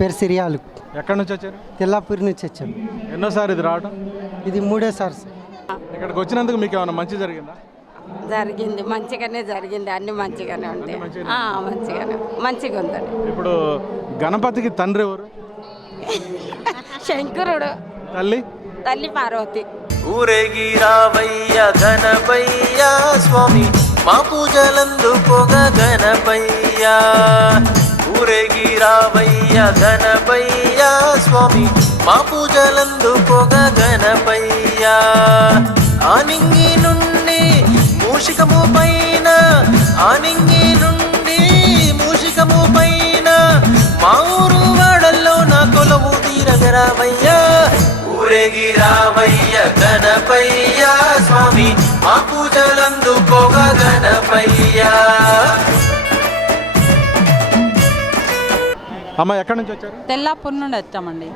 పేరు సిరియాలు. ఎక్కడి నుంచి వచ్చారు? తెల్లాపూరి నుంచి వచ్చాను. ఎన్నోసారి ఇది రావడం? ఇది మూడోసారి. ఇక్కడికి వచ్చినందుకు మీకు ఏమైనా మంచి జరిగిందా? జరిగింది, మంచిగానే జరిగింది. అన్ని మంచిగానే ఉంటాయి. మంచిగా ఉందండి. ఇప్పుడు గణపతికి తండ్రి ఎవరు? శంకరుడు. తల్లి పార్వతి. ఊరేగి రావయ్య గణపయ్య స్వామి, మా పూజలందుకోగ గణపయ్య. ఊరేగి రావయ్య గణపయ్య స్వామి, మా పూజలందుకోగ గణపయ్య. ఆనింగి నుండి మూషికము పైన, ఆనింగి నుండి మూషికము పైన, మా ఊరు వాడల్లో నా కొలవు తీరగరావయ్యా. ఊరేగి రావయ్య గణపయ్య స్వామి, మా పూజలందుకోగ గణపయ్య. అమ్మ ఎక్కడి నుంచి వచ్చారు? తెల్లాపూర్ నుండి వచ్చామండి.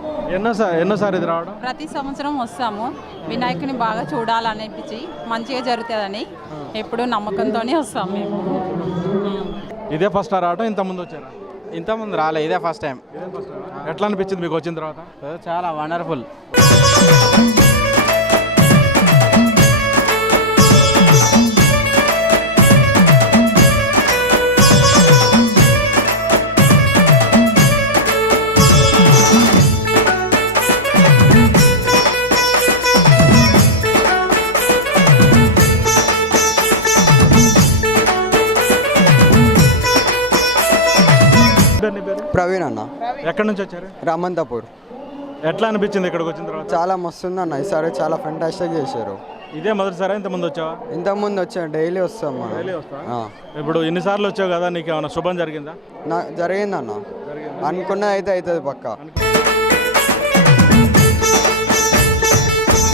ఎన్నోసారి ఇది రావడం? ప్రతి సంవత్సరం వస్తాము. వినాయకుని బాగా చూడాలనిపించి మంచిగా జరుగుతుందని ఎప్పుడు నమ్మకంతోనే వస్తాము మేము. ఇదే ఫస్ట్ రావడం? ఇంతకుముందు వచ్చారా? ఇంతకుముందు రాలే, ఇదే ఫస్ట్ టైం. ఎట్లా అనిపించింది మీకు వచ్చిన తర్వాత? చాలా వండర్ఫుల్. ప్రవీణ్ అన్న. ఎక్కడి నుంచి వచ్చారు? రామంతపూర్. ఎట్లా అనిపించింది ఇక్కడికి వచ్చిన తర్వాత? చాలా మస్తుంది అన్న, ఈసారి చాలా ఫెంటాస్టిక్ చేశారు. ఇదే మొదటిసారి? ఇంతకుముందు వచ్చావా? ఇంతకుముందు వచ్చాను, డైలీ వస్తాం. ఇప్పుడు ఇన్నిసార్లు వచ్చావు కదా, నీకు ఏమైనా శుభం జరిగిందా? జరిగిందన్న, అనుకున్నది అయితే అవుతుంది పక్క.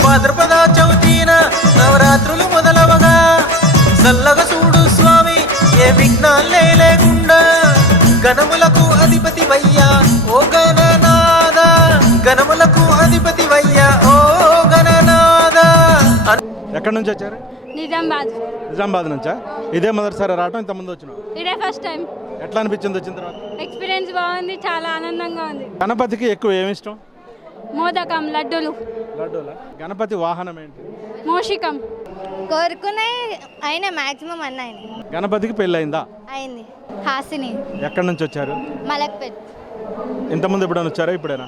భాద్రపద చవితిన నవరాత్రులు మొదలవగా, చల్లగా చూడు స్వామి ఏ విఘ్నాలే లేకుండా. గణములకు అధిపతి వయ్యా ఓ గణనాద, గణములకు అధిపతి వయ్యా ఓ గణనాద. ఎక్కడి నుంచి వచ్చారు? నిజామాబాద్ నుంచా? ఇదే మొదటిసారి రావడం? ఇంతకుముందు వచ్చినావు? ఇదే ఫస్ట్ టైం. ఎట్లా అనిపించింది వచ్చిన తర్వాత? ఎక్స్పీరియన్స్ బాగుంది, చాలా ఆనందంగా ఉంది. గణపతికి ఎక్కువ ఏమి ఇష్టం? మోదకం, లడ్డూలు. గణపతి వాహనం ఏంటి? మోషికం. కోరుకునే అయినా మాక్సిమం అన్న ఆయన. గణపతికి పెళ్ళి అయిందా? అయింది. హాసిని. ఎక్కడి నుంచి వచ్చారు? మలక్పేట్. ఇంతకుముందు ఎప్పుడైనా వచ్చారా? ఇప్పుడేనా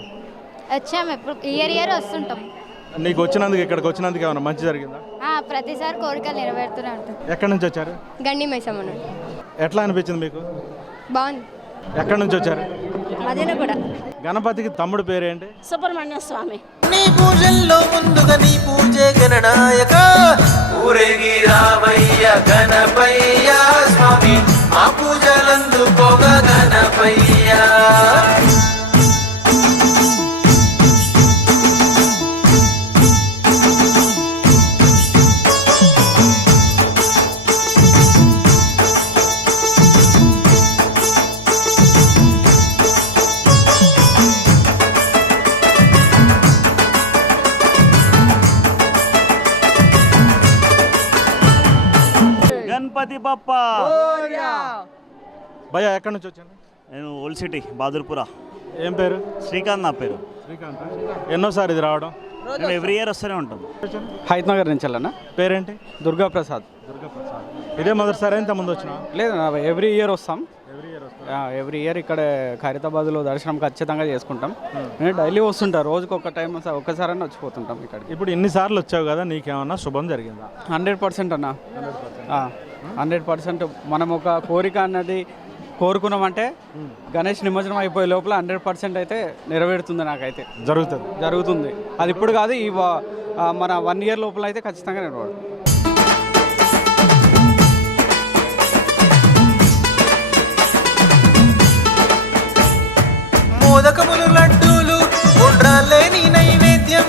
వచ్చాము, ఎప్పుడు ఇయర్ వస్తుంటాం. నీకు వచ్చినందుకు, ఇక్కడికి వచ్చినందుకు ఏమైనా మంచి జరిగిందా? ప్రతిసారి కోరికలు నెరవేరుతూనే ఉంటాం. ఎక్కడి నుంచి వచ్చారు? గండి మైసమ్మ. ఎట్లా అనిపించింది మీకు? బాగుంది. ఎక్కడి నుంచి వచ్చారు? అదేనా కూడా. గణపతికి తమ్ముడు పేరేంటి? సుబ్రహ్మణ్య స్వామి. నీ పూజల్లో ముందుగా నీ పూజే గణనాయక. ఊరేగి రావయ్య గణపయ్య స్వామి, మా పూజలందుకోగ గణపయ్య. గణపతి బప్ప. భయ్యా ఎక్కడి నుంచి వచ్చాను? నేను ఓల్డ్ సిటీ బహదూర్పురా. ఏం పేరు? శ్రీకాంత్ నా పేరు. శ్రీకాంత్. ఎన్నోసారి ఇది రావడం? మేము ఎవ్రీ ఇయర్ వస్తూనే ఉంటాం. హైదనగర్ నుంచి వెళ్ళనా? పేరేంటి? దుర్గాప్రసాద్. ఇదే మొదటిసారి? ఇంత ముందు వచ్చినా? లేదు, ఎవ్రీ ఇయర్ వస్తాం. ఎవ్రీ ఇయర్ ఇక్కడ ఖైరతాబాద్లో దర్శనం ఖచ్చితంగా చేసుకుంటాం. నేను డైలీ వస్తుంటా, రోజుకి ఒక టైం ఒక్కసారైనా వచ్చిపోతుంటాం ఇక్కడికి. ఇప్పుడు ఇన్నిసార్లు వచ్చావు కదా, నీకేమన్నా శుభం జరిగిందా? 100% అన్న. 100% మనం ఒక కోరిక అన్నది కోరుకున్నామంటే గణేష్ నిమజ్జనం అయిపోయే లోపల 100% అయితే నెరవేరుతుంది. నాకైతే జరుగుతుంది. అది ఇప్పుడు కాదు, ఈ మన 1 ఇయర్ లోపల అయితే ఖచ్చితంగా నెరవేరుతుంది. మోదకములు, లడ్డూలు, ఉండ్రాలేని నైవేద్యం,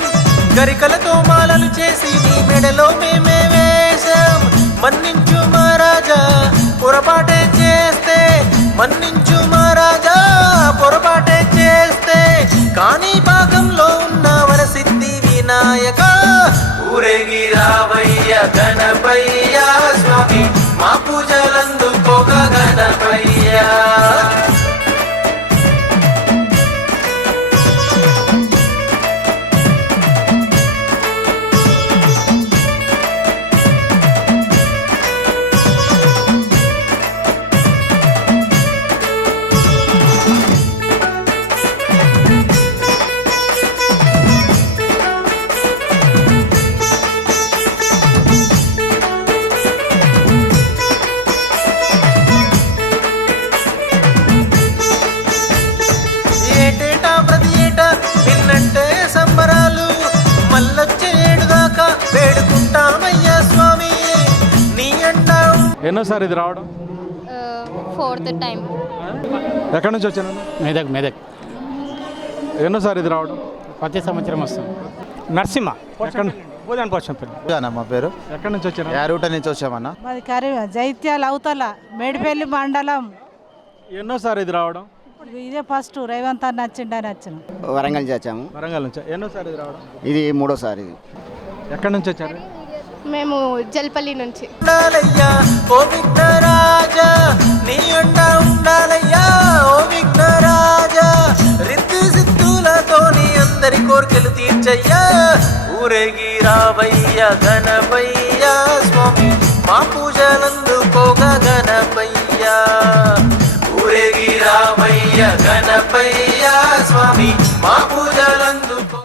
గరికలతో మాలలు చేసి నీ మెడలో మేమే వేశాం. మన్నించు మహారాజా పొరపాటే చేస్తే, మన్నించు మహారాజా పొరపాటే చేస్తే, కానీ భాగంలో ఉన్న వరసిద్ధి వినాయక. ఊరేగి రావయ్య గణపయ్య స్వామి, మా పూజలందుకోగ గణపయ్య. ఎన్నోసారి ఇది రావడం? 4th time. ఎక్కడి నుంచి వచ్చాను? మెదక్ ఎన్నోసారి ఇది రావడం? ప్రతి సంవత్సరం వస్తాం. నరసింహ మా పేరు ఎక్కడి నుంచి వచ్చాను? యారూట నుంచి వచ్చామన్నా. మాది జైత్యాల అవతల మేడిపల్లి మండలం. ఎన్నోసారి ఇది రావడం? ఇదే ఫస్ట్ రేవంత్ అన్న వచ్చిండని వచ్చినాం. వరంగల్ నుంచి వచ్చాము. వరంగల్ నుంచి. ఎన్నోసారి ఇది రావడం? ఇది 3వ సారి. ఎక్కడి నుంచి వచ్చారు? మేము జల్పల్లి నుంచి. ఉండాలయ్యా ఓ విఘ్నరాజా, నీ అండ ఉండాలయ్యా ఓ విఘ్నరాజా, రిద్ది సిద్ధులతో నీ అందరి కోరికలు తీర్చయ్యా, ఊరేగి రావయ్యా గణపయ్యా స్వామి, మా పూజలందుకోగా గణపయ్యా, ఊరేగి రావయ్యా గణపయ్యా స్వామి, మా పూజ